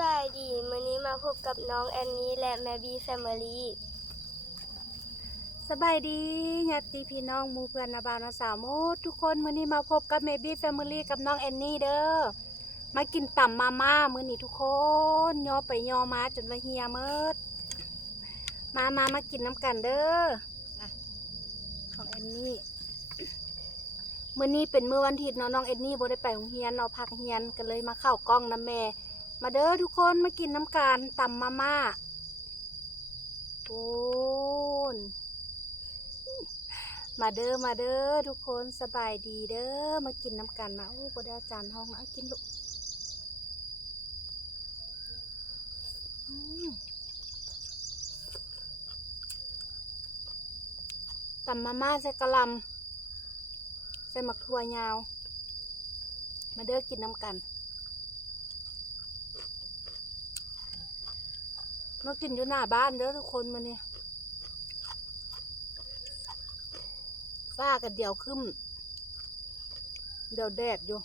บายดีมื้อนี้มาพบกับน้องแอนนี่และแม่บีแฟมิลี่สบายดีญาติพี่น้องหมู่เพื่อนนาบ่าวนาสาวหมดทุกคนมื้อนี้มาพบกับเมบี้แฟมิลี่กับน้องแอนนี่เด้อมากินต่ำมาม่ามื้อนี้ทุกคนย่อไปย่อมาจนว่าเหี่ยหมดมากินน้ำกันเด้อของแอนนี่มื้อนี้เป็นมื้อวันอาทิตย์เนาะน้องแอนนี่บ่ได้ไปโรงเรียนเนาะพักเรียนก็เลยมาเข้ากล้องนํแม่มาเด้อทุกคนมากินน้ำกันต่ำมาม่าโอ้นมาเด้อทุกคนสบายดีเด้อมากินน้ำกันมาโอ้บ่ได้เอาจานห้องนะกินลูกตำมาม่าใส่กะหล่ำใส่หมักถั่วยาวมาเด้อกินน้ำกันมากินอยู่หน้าบ้านเด้อทุกคนมาเนี่ยฟ้ากันเดี๋ยวขึ้นเดี๋ยวแดดอยู่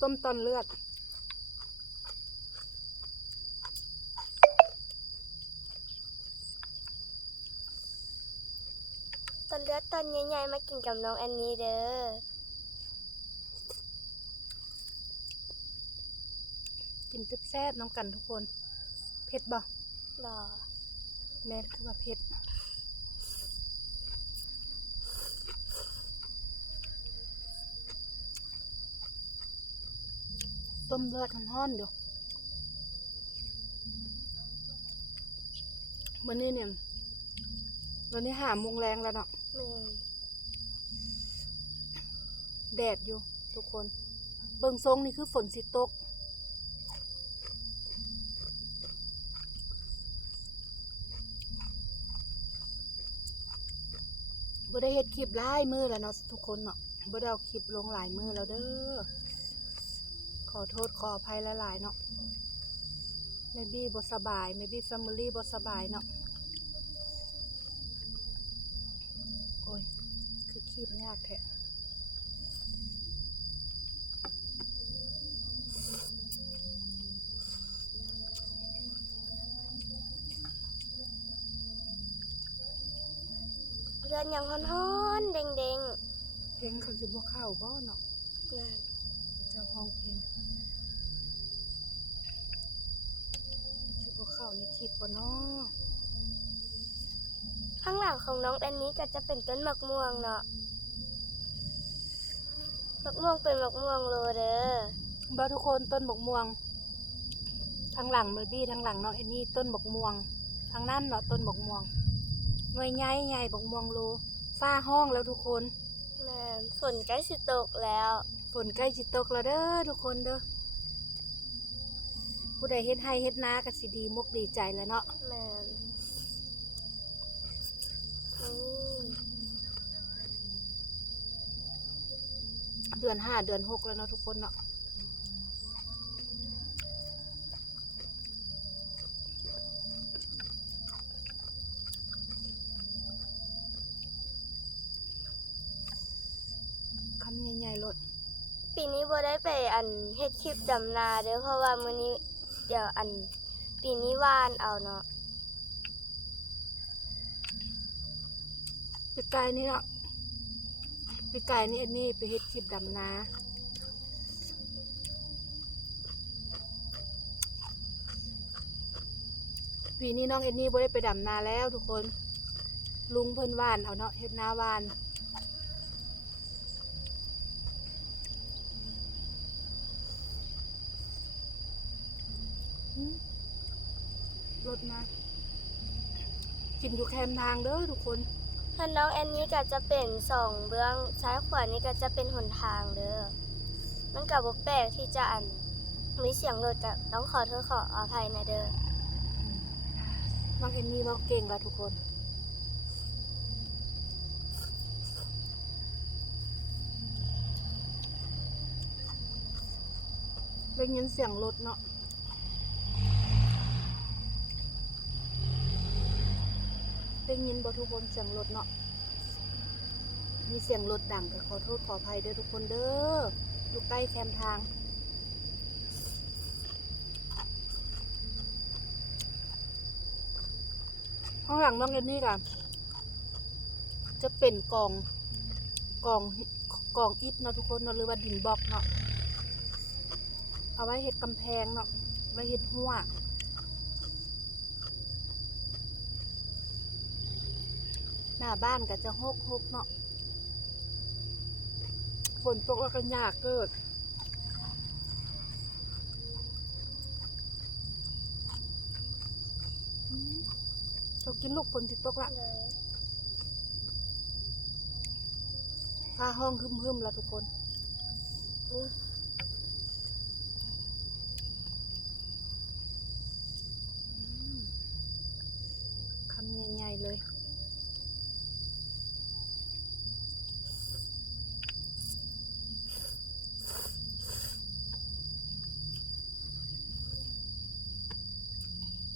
ต้มตอนเลือดตอนเลือดตอนใหญ่ๆมากินกับน้องแอนนี่เด้อกินแซ่บๆน้ำกันทุกคนเผ็ดบ่ บ่ แม่คือว่าเผ็ดต้มเลือดร้อนๆเดี๋ยววันนี้เนี่ยวันนี้5 โมงแรงแล้วเนาะ แม่น แดดอยู่ทุกคนเบิ่งทรงนี่คือฝนสิตกบ่ได้เฮ็ดคลิปหลายมื้อแล้วเนาะทุกคนเนาะบ่ได้เอาคลิปลงหลายมื้อแล้วเด้อขอโทษขออภัยหลายๆเนาะแม่บี้บ่สบายแม่บี้แฟมิลี่บ่สบายเนาะโอ้ยคือคลิปยากแท้เลือดยังฮ้อนๆเด้งเพลงเขาสิบ่เข้าบ่เนาะ ๆนั่น เจ้าห้องเพลงสิบ่เข้าในคลิปบ่เนาะ ข้างหลังของน้องแอนนี่ก็จะเป็นต้นมะม่วงเนาะมะม่วงเป็นมะม่วงโลเด้อ บ่ทุกคนต้นบกม่วงทางหลังเบบี้ทางหลังน้องเอ็นนี่ต้นบกม่วงทางนั้นเนาะต้นบกม่วงหน่วยใหญ่บกม่วงโลฟ้าห้องแล้วทุกคน แม่นฝนใกล้สิตกแล้ว ฝนใกล้สิตกแล้วเด้อทุกคนเด้อผู้ใดเฮ็ดให้เฮ็ดนาก็สิดีมุกดีใจแล้วเนาะ แม่นเดือน5 เดือน 6แล้วเนาะทุกคนเนาะคำใหญ่ๆรถ ปีนี้บ่ได้ไปเฮ็ดคลิปดำนาเด้อเพราะว่ามื้อนี้เดี๋ยวปีนี้หว่านเอาเนาะ ปีกายนี่เนาะปีกายนี่เอ็นนี่ไปเฮ็ดคลิปดำนาปีนี้น้องเอ็นนี่บ่ได้ไปดำนาแล้วทุกคนลุงเพิ่นว่านเอาเนาะเฮ็ดนาว่านรถมากินอยู่แคมทางเด้อทุกคน ถ้าน้องแอนนี่ก็จะเป็น2เบื้องซ้ายขวานี่ก็จะเป็นหนทางเด้อมันก็บ่แปลกที่จะมีเสียงรถก็ต้องขอโทษขออภัยนะเด้อ น้องเอ็นนี่เราเก่งแล้วทุกคนได้ยินเสียงรถเนาะ ได้ยินบ่ทุกคนเสียงรถเนาะมีเสียงรถดังก็ขอโทษขออภัยเด้อทุกคนเด้ออยู่ใกล้แคมทางข้างหลังน้องเรนนี่กันจะเป็นกองอิฐเนาะทุกคนเนาะหรือว่าดินบล็อกเนาะเอาไว้เฮ็ดกำแพงเนาะไว้เฮ็ดหัวหน้าบ้านก็จะหกเนาะฝนตกแล้วก็ยากเกิดเรากินลูกฝนที่ตกละ เลย ฟ้าห้องหึมๆแล้วทุกคนคำใหญ่ๆเลย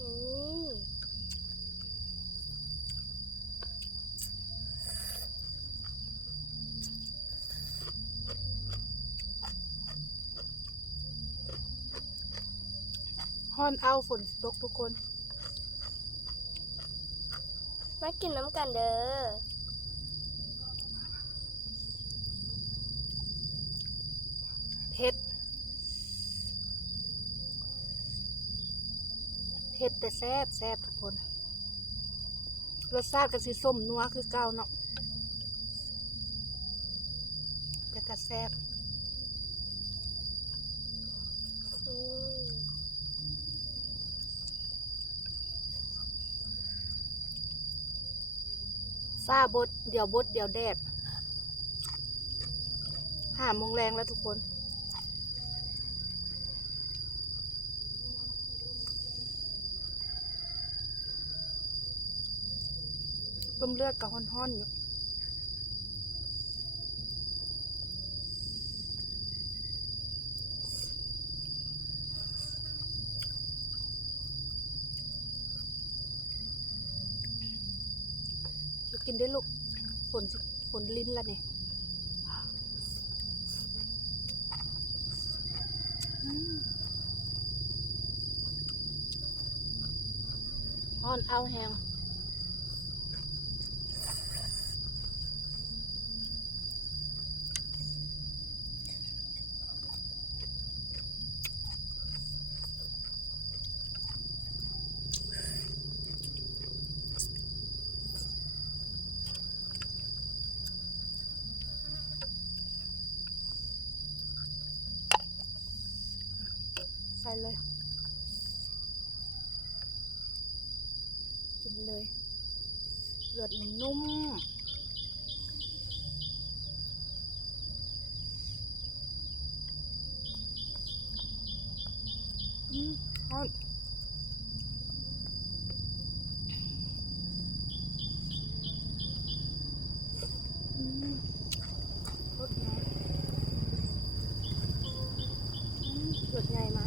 อืม ฮ้อนเอาฝนตกทุกคน มากินน้ำกันเด้อ เผ็ดแต่แซ่บทุกคน รสชาติก็สิส้มนัวคือเก่าเนาะแต่ก็แซ่บ อืม ฟ้าบดเดี๋ยวแดด5 โมงแรงแล้วทุกคนต้มเลือดกับฮ้อนๆอยู่จะกินได้ลูกฝนลิ้นละเนี่ยฮ้อนเอาแหงใส่เลย กินเลยเลือดนุ่มฮ้อนรสไงรสไงมา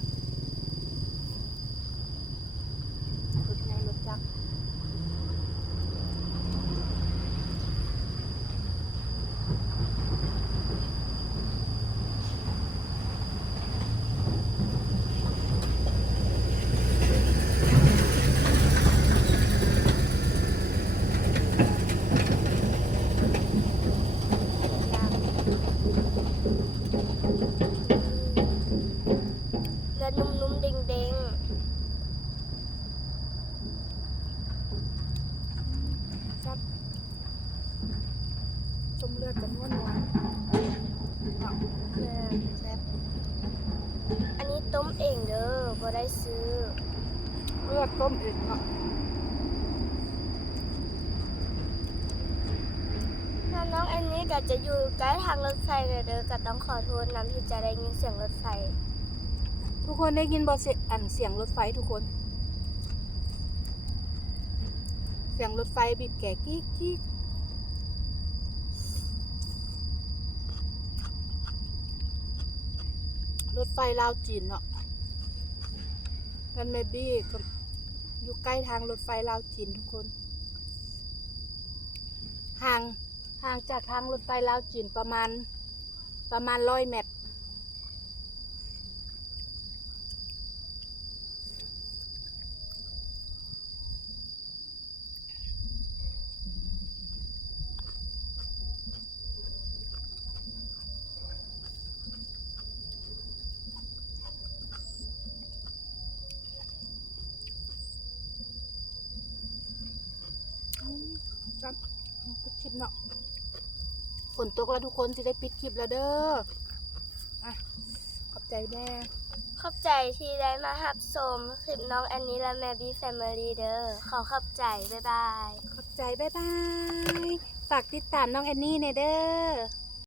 รสไงรสจัก และนุ่มๆเด้ง ซับต้มเลือดกันนวลๆเนาะ ๆแม่ แซ่บ อันนี้ต้มเองเด้อบ่ได้ซื้อ เลือดต้มเองเนาะ แล้วน้องอันนี้ก็จะอยู่ใกล้ทางรถไฟเลยเด้อก็ต้องขอโทษนำที่จะได้ยินเสียงรถไฟ ทุกคนได้ยินบ่เสียงรถไฟทุกคน เสียงรถไฟบีบแก่กิ๊กกิ๊กรถไฟลาวจีนเนาะมันเมบี้ก็อยู่ใกล้ทางรถไฟลาวจีนทุกคน ห่างห่างจากทางรถไฟลาวจีนประมาณ100 เมตรครับปิดคลิปเนาะฝนตกแล้วทุกคนที่ได้ปิดคลิปแล้วเด้ออ่ะขอบใจแม่ ขอบใจที่ได้มารับชมคลิปน้องแอนนี่และแม่บี้แฟมิลี่เด้อขอบใจ บ๊ายบาย ขอบใจบ๊ายบาย ฝากติดตามน้องแอนนี่ในเด้อ